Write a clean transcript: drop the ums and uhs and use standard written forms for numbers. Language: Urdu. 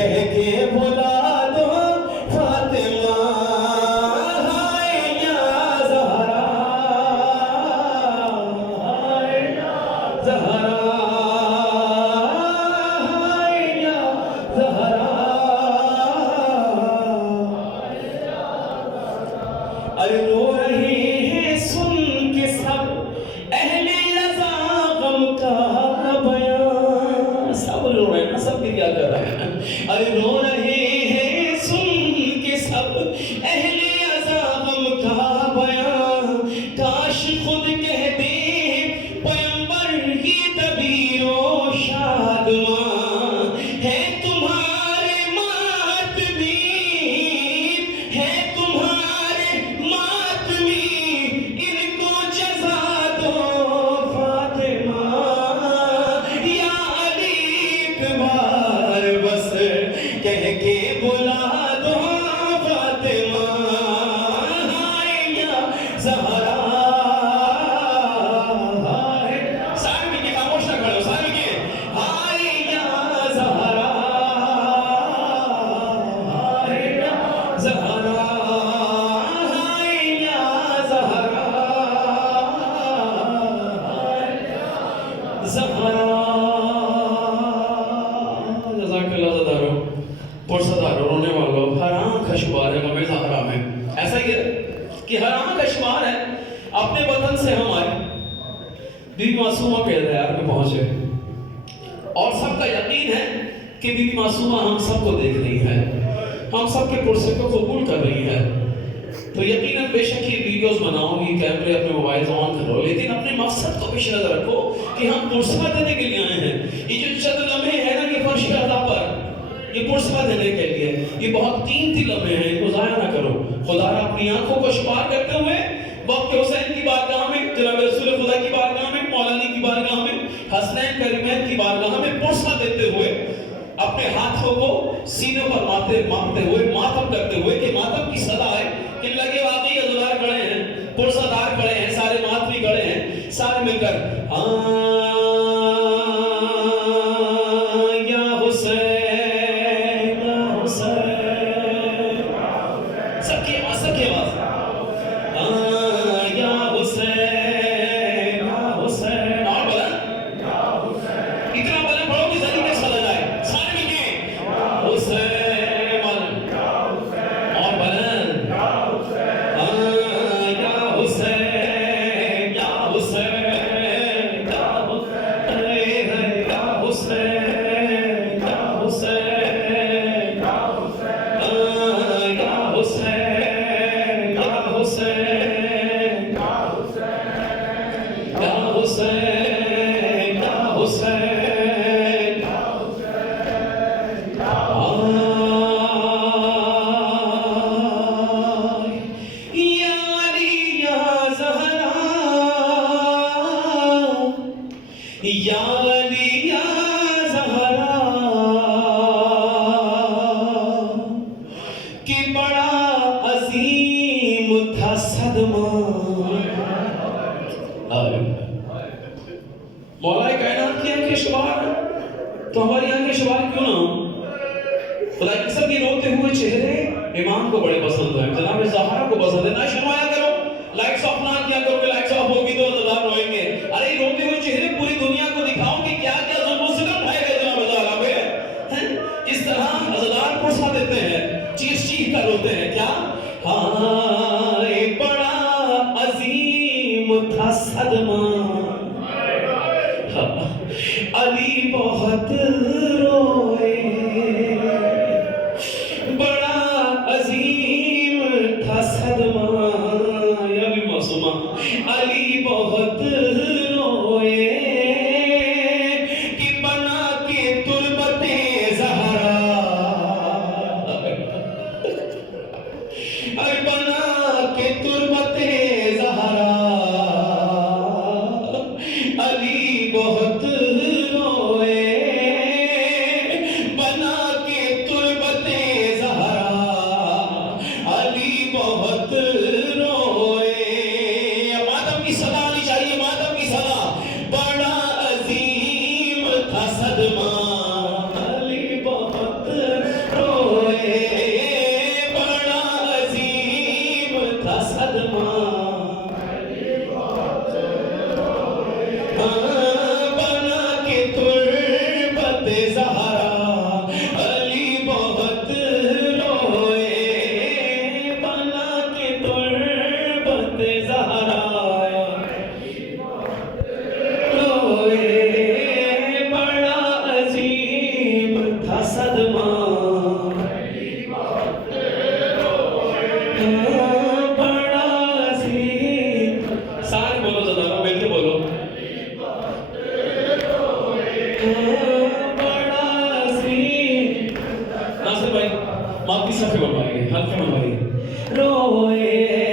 کہہ کے بلا دو فاطمہ ہائے یا زہرا ہائے یا زہرا ہائے یا زہرا ارے رو رہے ہیں سن کے سب اہل رضا غم کا بیان سب رو رہے ہیں سب کی کیا کر رہے ہیں ارے رو رہے ہیں سن کے سب اہل رضا غم کا بیان کاش خود کہہ دے پیمبر کی تبیر و شادماں ہے تمہارے ماتمین ہے تمہارے ماتمین ان کو جزا دو فاطمہ یا علی اکبر بس کہہ کے بلا دو فاطمہ ہائے یا زہرا ہائے سارے مل کے خاموش نہ کھڑے ہو سارے مل کے ہائے یا زہرا ہائے یا زہرا ہائے یا زہرا ہائے یا زہرا جزاک اللہ زدارو پرصدارو رونے والو ہر آنکھ اشوار ہے غم زہرا میں ایسا ہی ہے کہ ہر آنکھ اشوار ہے اپنے وطن سے ہم آئے بی بی معصومہ کے دیار میں پہنچے اور سب کا یقین ہے کہ بی بی معصومہ ہم سب کو دیکھ رہی ہے ہم سب کے پرسے کو قبول کر رہی ہے تو یقیناً بے شک یہ ویڈیوز بناؤ گی کیمرے اپنے موبائل آن کرو لیکن اپنے مقصد کو پیش نظر رکھو کہ ہم پرسہ دینے کے لیے آئے ہیں یہ جو چند لمحے ہیں نا یہ فرش اعلیٰ پر یہ پرسہ دینے کے لیے یہ بہت قیمتی لمحے ہیں ان کو ضائع نہ کرو خدا را اپنی آنکھوں کو شمار کرتے ہوئے وقت حسین کی بارگاہ میں جناب رسول خدا کی بارگاہ میں مولا علی کی بارگاہ میں حسنین کریمین کی بارگاہ میں پرسہ دیتے ہوئے اپنے ہاتھوں کو سینے پر مانتے ہوئے ماتم کرتے ہوئے کہ ماتم کی صدا ہے کہ لگے واقعی عزدار کھڑے ہیں پرسہ دار کھڑے ہیں سارے ماتمی کھڑے ہیں سارے مل کر یا حسین یا حسین سب کی آواز یا حسین یا حسین اور بلند اتنا بلند پڑھو کہ زمین میں صدا جائے سارے مل کے حسین اور بلند یا حسین یا حسین یا حسین یا حسین یا حسین یا حسین یا حسین یا حسین یا علی یا زہرا یا علی یا زہرا کہ بڑا عظیم تھا صدمہ مولا کائنات کی آنکھیں شمار تو ہماری آنکھیں شمار کیوں نہ ہو خدا کی سب یہ روتے ہوئے چہرے امام کو بڑے پسند ہیں جناب زہرا کو پسند ہے نہ شرمایا کرو لائٹس آف نہ کیا کرو کہ لائٹس آف ہوگی تو عزدار روئیں گے ارے روتے ہوئے چہرے پوری دنیا کو دکھاؤ کہ کیا کیا ظلم و ستم ڈھائے گئے جناب زہرا پہ اس طرح عزدار پرسہ دیتے ہیں چیخ چیخ کر روتے ہیں کیا ہائے بڑا عظیم تھا صدمہ علی بہت روئے بڑا عظیم تھا صدمہ یا بھی معصومہ علی بہت روئے کہ بنا کے تربت زہرا بنا کے تربت زہرا باقی صفحے بنوائیے ہلکے بنوائیے روئے